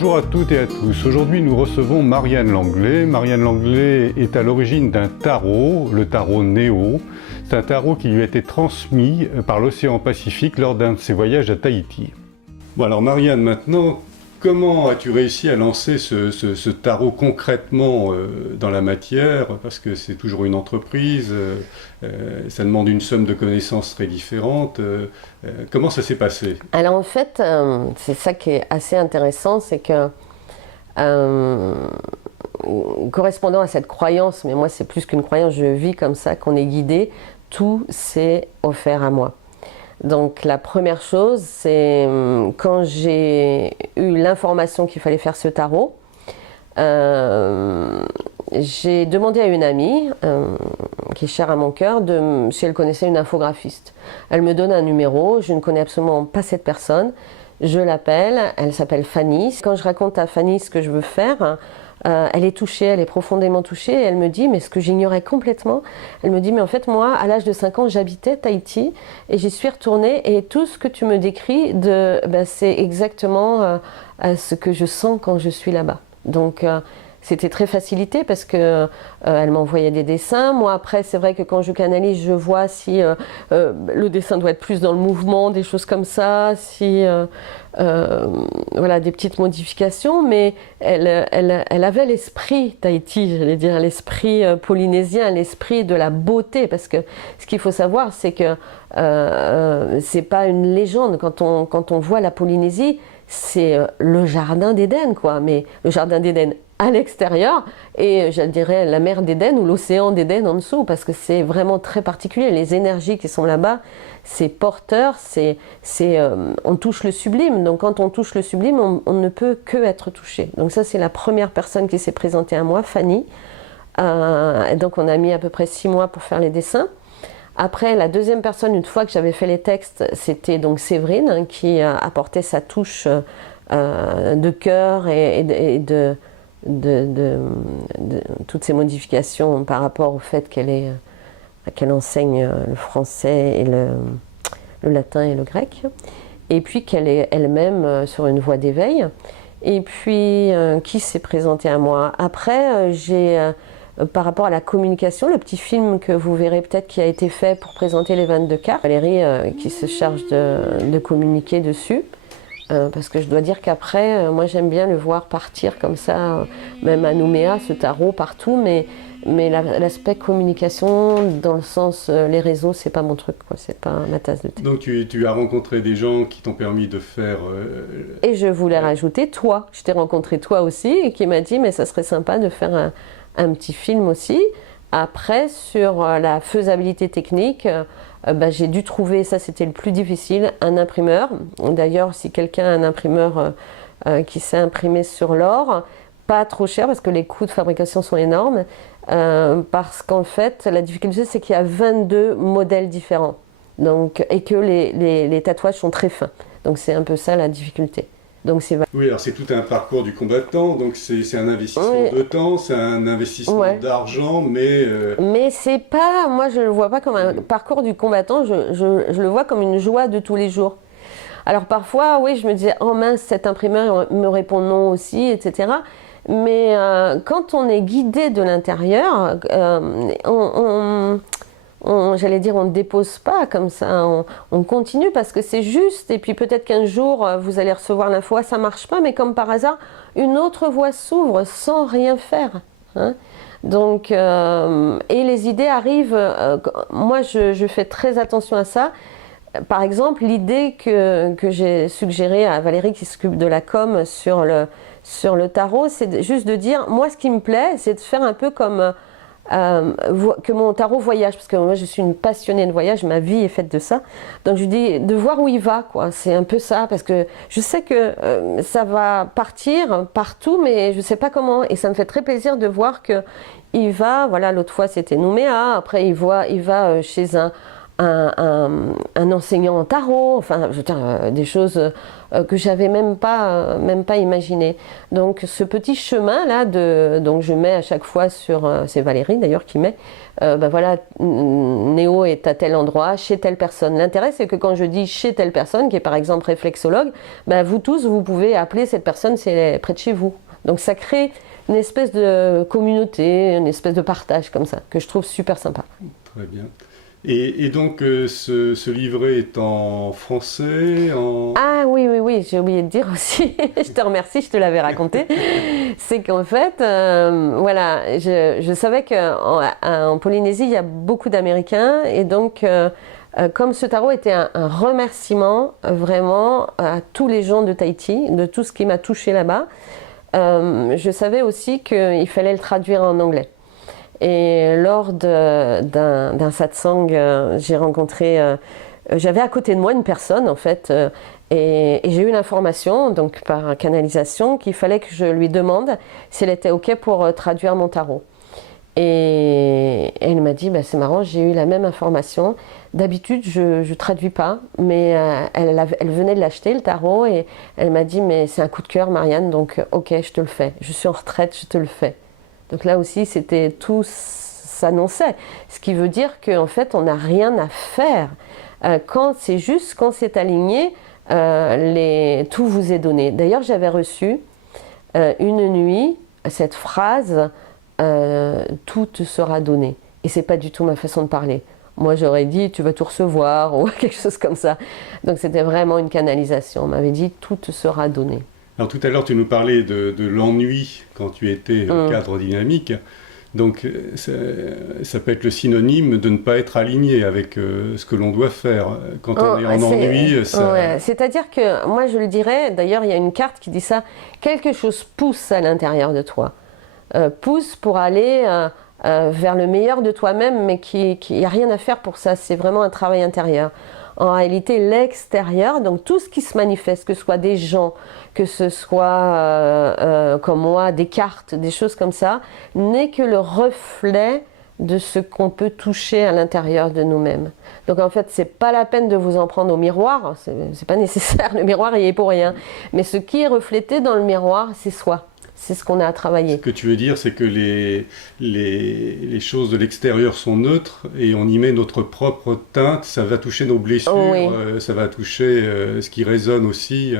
Bonjour à toutes et à tous. Aujourd'hui, nous recevons Marianne Langlais. Marianne Langlais est à l'origine d'un tarot, le tarot Néo. C'est un tarot qui lui a été transmis par l'océan Pacifique lors d'un de ses voyages à Tahiti. Bon alors Marianne, maintenant, comment as-tu réussi à lancer ce tarot concrètement dans la matière? Parce que c'est toujours une entreprise, ça demande une somme de connaissances très différentes. Comment ça s'est passé? Alors en fait, c'est ça qui est assez intéressant, c'est que correspondant à cette croyance, mais moi c'est plus qu'une croyance, je vis comme ça, qu'on est guidé, tout s'est offert à moi. Donc la première chose, c'est quand j'ai eu l'information qu'il fallait faire ce tarot, j'ai demandé à une amie, qui est chère à mon cœur, si elle connaissait une infographiste. Elle me donne un numéro, je ne connais absolument pas cette personne, je l'appelle, elle s'appelle Fanny. Quand je raconte à Fanny ce que je veux faire, elle est touchée, elle est profondément touchée, et elle me dit, mais ce que j'ignorais complètement, elle me dit, mais en fait moi, à l'âge de 5 ans, j'habitais Tahiti, et j'y suis retournée, et tout ce que tu me décris, c'est exactement ce que je sens quand je suis là-bas. Donc c'était très facilité parce que elle m'envoyait des dessins. Moi après c'est vrai que quand je canalise je vois si le dessin doit être plus dans le mouvement, des choses comme ça, si voilà, des petites modifications, mais elle avait l'esprit Tahiti, j'allais dire l'esprit polynésien, l'esprit de la beauté, parce que ce qu'il faut savoir c'est que c'est pas une légende, quand on voit la Polynésie, c'est le jardin d'Éden, quoi, mais le jardin d'Éden à l'extérieur, et je dirais la mer d'Éden ou l'océan d'Éden en dessous, parce que c'est vraiment très particulier. Les énergies qui sont là-bas, c'est porteur, on touche le sublime. Donc quand on touche le sublime, on ne peut que être touché. Donc ça, c'est la première personne qui s'est présentée à moi, Fanny. Donc on a mis à peu près 6 mois pour faire les dessins. Après, la deuxième personne, une fois que j'avais fait les textes, c'était donc Séverine, hein, qui apportait sa touche de cœur et de toutes ces modifications par rapport au fait qu'elle enseigne le français et le latin et le grec, et puis qu'elle est elle-même sur une voie d'éveil, et puis qui s'est présenté à moi. Après, j'ai par rapport à la communication, le petit film que vous verrez peut-être qui a été fait pour présenter les 22 cartes, Valérie qui se charge de communiquer dessus. Parce que je dois dire qu'après, moi j'aime bien le voir partir comme ça, même à Nouméa, ce tarot partout, mais l'aspect communication, dans le sens, les réseaux, c'est pas mon truc, quoi, c'est pas ma tasse de thé. Donc tu as rencontré des gens qui t'ont permis de faire... Et je voulais rajouter toi, je t'ai rencontré toi aussi, et qui m'a dit, mais ça serait sympa de faire un petit film aussi. Après, sur la faisabilité technique, j'ai dû trouver, ça c'était le plus difficile, un imprimeur. D'ailleurs, si quelqu'un a un imprimeur qui sait imprimer sur l'or, pas trop cher parce que les coûts de fabrication sont énormes, parce qu'en fait, la difficulté c'est qu'il y a 22 modèles différents, donc, et que les tatouages sont très fins. Donc c'est un peu ça la difficulté. Donc oui, alors c'est tout un parcours du combattant, donc c'est un investissement de temps, c'est un investissement d'argent, mais... Mais c'est pas, moi je le vois pas comme un parcours du combattant, je le vois comme une joie de tous les jours. Alors parfois, oui, je me disais, oh mince, cet imprimeur me répond non aussi, etc. Mais quand on est guidé de l'intérieur, j'allais dire, on ne dépose pas comme ça, on continue parce que c'est juste, et puis peut-être qu'un jour vous allez recevoir l'info, ça marche pas, mais comme par hasard, une autre voie s'ouvre sans rien faire, hein. Donc, et les idées arrivent, moi je fais très attention à ça. Par exemple, l'idée que j'ai suggérée à Valérie qui s'occupe de la com sur le tarot, c'est juste de dire, moi ce qui me plaît, c'est de faire un peu comme... que mon tarot voyage, parce que moi je suis une passionnée de voyage, ma vie est faite de ça, donc je dis de voir où il va, quoi. C'est un peu ça, parce que je sais que ça va partir partout, mais je sais pas comment, et ça me fait très plaisir de voir que il va, voilà, l'autre fois c'était Nouméa, après il va chez un enseignant en tarot, enfin, je veux dire, des choses que j'avais même pas imaginées. Donc, ce petit chemin-là, donc je mets à chaque fois sur, c'est Valérie d'ailleurs qui met, ben voilà, Néo est à tel endroit, chez telle personne. L'intérêt, c'est que quand je dis chez telle personne, qui est par exemple réflexologue, ben vous tous, vous pouvez appeler cette personne si elle est près de chez vous. Donc, ça crée une espèce de communauté, une espèce de partage comme ça, que je trouve super sympa. Très bien. Et donc, ce livret est en français Ah oui, j'ai oublié de dire aussi, je te remercie, je te l'avais raconté, c'est qu'en fait, voilà, je savais qu'en Polynésie, il y a beaucoup d'Américains, et donc, comme ce tarot était un remerciement vraiment à tous les gens de Tahiti, de tout ce qui m'a touché là-bas, je savais aussi qu'il fallait le traduire en anglais. Et lors d'un satsang, j'ai rencontré, j'avais à côté de moi une personne en fait, et j'ai eu l'information, donc par canalisation, qu'il fallait que je lui demande si elle était OK pour traduire mon tarot. Et elle m'a dit, bah, c'est marrant, j'ai eu la même information. D'habitude, je ne traduis pas, mais elle venait de l'acheter, le tarot, et elle m'a dit, mais c'est un coup de cœur, Marianne, donc OK, je te le fais. Je suis en retraite, je te le fais. Donc là aussi, c'était tout s'annonçait. Ce qui veut dire qu'en fait, on n'a rien à faire. Quand c'est aligné, tout vous est donné. D'ailleurs, j'avais reçu une nuit cette phrase tout te sera donné. Et c'est pas du tout ma façon de parler. Moi, j'aurais dit tu vas tout recevoir ou quelque chose comme ça. Donc c'était vraiment une canalisation. On m'avait dit tout te sera donné. Alors tout à l'heure, tu nous parlais de l'ennui quand tu étais cadre dynamique. Donc ça peut être le synonyme de ne pas être aligné avec ce que l'on doit faire. Quand on est en ennui, ça... Ouais. C'est-à-dire que, moi je le dirais, d'ailleurs il y a une carte qui dit ça, quelque chose pousse à l'intérieur de toi. Pousse pour aller vers le meilleur de toi-même, mais qu'il n'y a rien à faire pour ça. C'est vraiment un travail intérieur. En réalité, l'extérieur, donc tout ce qui se manifeste, que ce soit des gens, que ce soit, comme moi, des cartes, des choses comme ça, n'est que le reflet de ce qu'on peut toucher à l'intérieur de nous-mêmes. Donc en fait, c'est pas la peine de vous en prendre au miroir, c'est pas nécessaire, le miroir il est pour rien. Mais ce qui est reflété dans le miroir, c'est soi. C'est ce qu'on a à travailler. Ce que tu veux dire, c'est que les choses de l'extérieur sont neutres et on y met notre propre teinte, ça va toucher nos blessures, oui. Ça va toucher ce qui résonne aussi.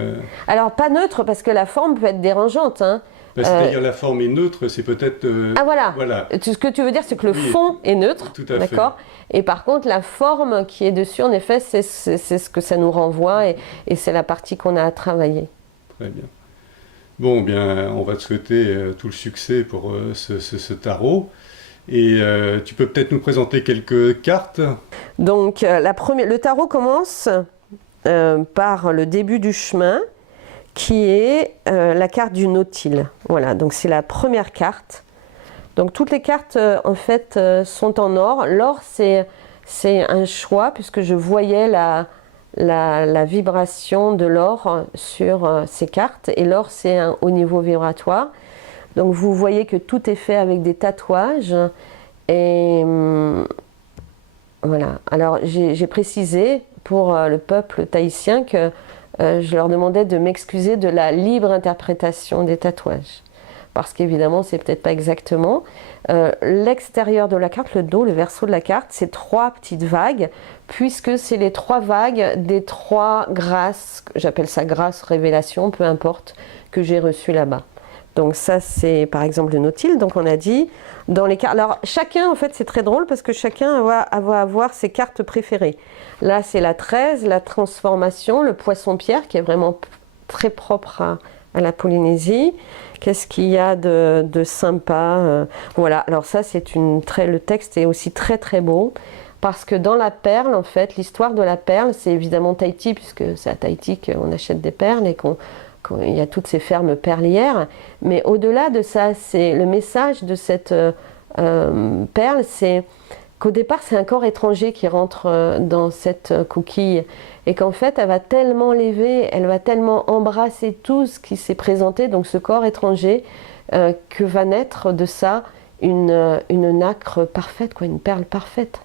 Alors pas neutre, parce que la forme peut être dérangeante. Hein. C'est-à-dire la forme est neutre, c'est peut-être... Ah voilà. Ce que tu veux dire, c'est que le fond est neutre, tout à d'accord. Et par contre, la forme qui est dessus, en effet, c'est ce que ça nous renvoie et c'est la partie qu'on a à travailler. Très bien. Bon, bien, on va te souhaiter tout le succès pour ce tarot. Et tu peux peut-être nous présenter quelques cartes. Donc, le tarot commence par le début du chemin, qui est la carte du Nautile. Voilà, donc c'est la première carte. Donc, toutes les cartes, en fait, sont en or. L'or, c'est un choix, puisque je voyais la vibration de l'or sur ces cartes, et l'or c'est un haut niveau vibratoire, donc vous voyez que tout est fait avec des tatouages et voilà. Alors j'ai précisé pour le peuple tahitien que je leur demandais de m'excuser de la libre interprétation des tatouages, parce qu'évidemment c'est peut-être pas exactement. L'extérieur de la carte, le dos, le verso de la carte, c'est 3 petites vagues, puisque c'est les 3 vagues des 3 grâces, j'appelle ça grâce, révélation, peu importe, que j'ai reçues là-bas. Donc ça c'est par exemple le Nautile, donc on a dit dans les cartes. Alors chacun en fait c'est très drôle parce que chacun va avoir ses cartes préférées. Là c'est la 13, la transformation, le poisson-pierre qui est vraiment très propre à la Polynésie. Qu'est-ce qu'il y a de sympa voilà, alors ça c'est le texte est aussi très très beau, parce que dans la perle, en fait, l'histoire de la perle, c'est évidemment Tahiti, puisque c'est à Tahiti qu'on achète des perles et qu'il y a toutes ces fermes perlières, mais au-delà de ça, c'est le message de cette perle, c'est qu'au départ c'est un corps étranger qui rentre dans cette coquille, et qu'en fait elle va tellement l'élever, elle va tellement embrasser tout ce qui s'est présenté, donc ce corps étranger, que va naître de ça une nacre parfaite, quoi, une perle parfaite.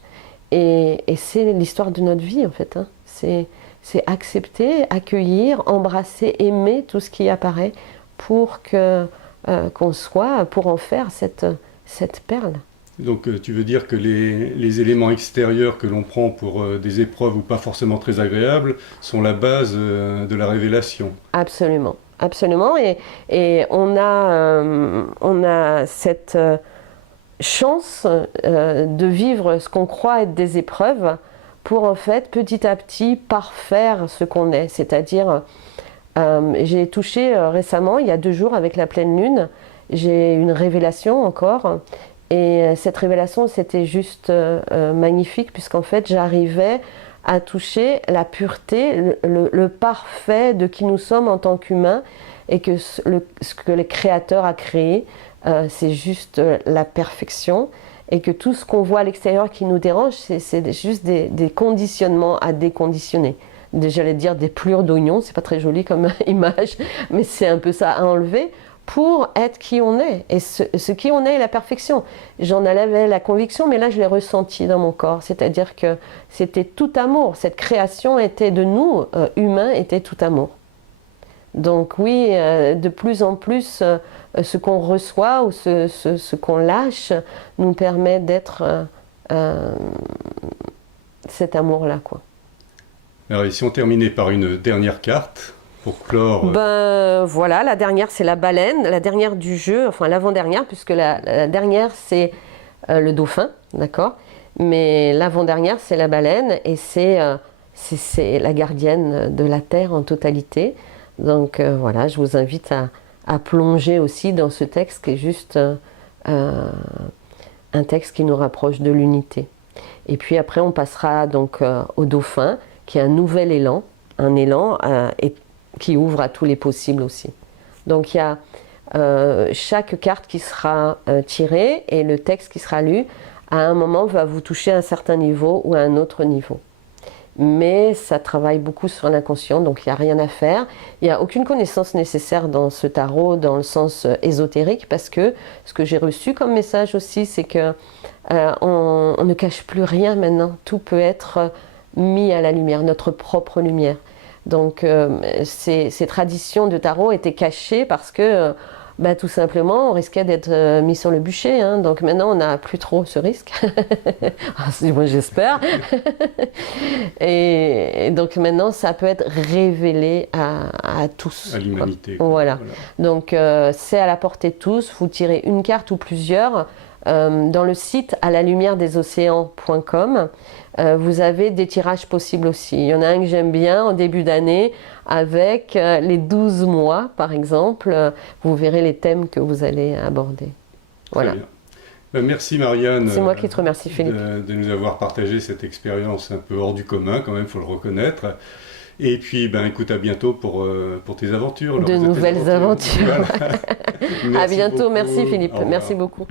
Et c'est l'histoire de notre vie en fait. Hein. C'est accepter, accueillir, embrasser, aimer tout ce qui apparaît pour qu'on soit, pour en faire cette perle. Donc tu veux dire que les éléments extérieurs que l'on prend pour des épreuves ou pas forcément très agréables sont la base de la révélation. Absolument, absolument. Et on a cette chance de vivre ce qu'on croit être des épreuves pour en fait petit à petit parfaire ce qu'on est. C'est-à-dire, j'ai touché récemment, il y a 2 jours avec la pleine lune, j'ai une révélation encore. Et cette révélation, c'était juste magnifique, puisqu'en fait, j'arrivais à toucher la pureté, le parfait de qui nous sommes en tant qu'humains, et que ce que le Créateur a créé, c'est juste la perfection, et que tout ce qu'on voit à l'extérieur qui nous dérange, c'est juste des conditionnements à déconditionner. J'allais dire des plures d'oignons, c'est pas très joli comme image, mais c'est un peu ça à enlever, pour être qui on est. Et ce qui on est la perfection. J'en avais la conviction, mais là je l'ai ressenti dans mon corps. C'est-à-dire que c'était tout amour. Cette création était de nous, humains, était tout amour. Donc oui, de plus en plus, ce qu'on reçoit ou ce qu'on lâche nous permet d'être cet amour-là, quoi. Alors ici on terminait par une dernière carte. Pour clore. Ben voilà, la dernière c'est la baleine, la dernière du jeu, enfin l'avant-dernière, puisque la dernière c'est le dauphin, d'accord? Mais l'avant-dernière c'est la baleine et c'est la gardienne de la terre en totalité. Donc voilà, je vous invite à plonger aussi dans ce texte qui est juste un texte qui nous rapproche de l'unité. Et puis après on passera donc au dauphin, qui est un nouvel élan, un élan qui ouvre à tous les possibles aussi. Donc il y a chaque carte qui sera tirée et le texte qui sera lu, à un moment va vous toucher à un certain niveau ou à un autre niveau. Mais ça travaille beaucoup sur l'inconscient, donc il n'y a rien à faire. Il n'y a aucune connaissance nécessaire dans ce tarot, dans le sens ésotérique, parce que ce que j'ai reçu comme message aussi, c'est que on ne cache plus rien maintenant. Tout peut être mis à la lumière, notre propre lumière. Donc ces traditions de tarot étaient cachées parce que tout simplement on risquait d'être mis sur le bûcher, hein. Donc maintenant on n'a plus trop ce risque. Moi j'espère. et donc maintenant ça peut être révélé à tous. À l'humanité. Voilà. Donc c'est à la portée de tous. Vous tirez une carte ou plusieurs. Dans le site à la lumière des océans.com, vous avez des tirages possibles aussi. Il y en a un que j'aime bien en début d'année avec les 12 mois par exemple. Vous verrez les thèmes que vous allez aborder. Voilà. Très bien. Merci Marianne. C'est moi qui te remercie Philippe. De nous avoir partagé cette expérience un peu hors du commun quand même, il faut le reconnaître. Et puis, écoute, à bientôt pour tes aventures. De nouvelles aventures. Voilà. À bientôt, beaucoup. merci Philippe, Au revoir. merci beaucoup.